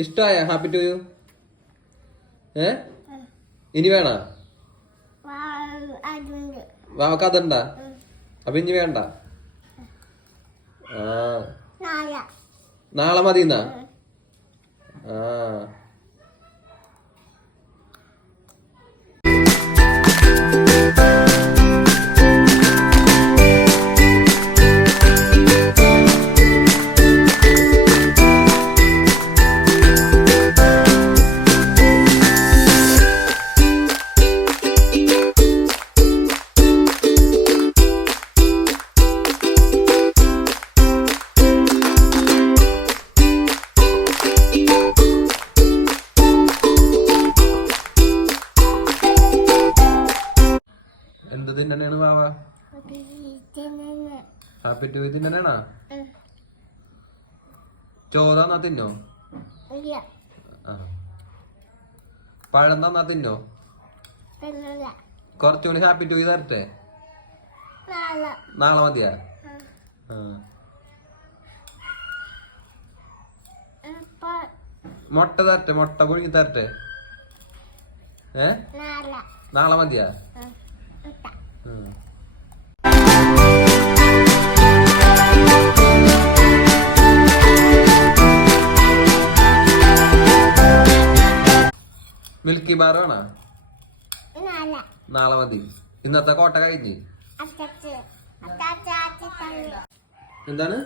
ഇഷ്ടായ happy to you? ഇനി വേണ? വാവക്ക് അതുണ്ടാ? അപ്പൊ ഇനി വേണ്ട? ആ നാളെ മതിന്നാ? ആ എന്ത് തിന്നണേണ് വാവ? Happy to തിന്നണേണാ? ചോറാന്നാ തിന്നോ? പഴം തന്നാ തിന്നോ? കൊറച്ചുകൂടി ഹാപ്പി ടു തരട്ടെ? നാളെ മതിയാ? മുട്ട തരട്ടെ? മുട്ട പുഴുങ്ങി തരട്ടെ? നാളെ മതിയാ? മിൽക്കി ബാർ വേണോ? നാളെ മതി. ഇന്നത്തെ കോട്ട കഴിഞ്ഞ് എന്താണ്?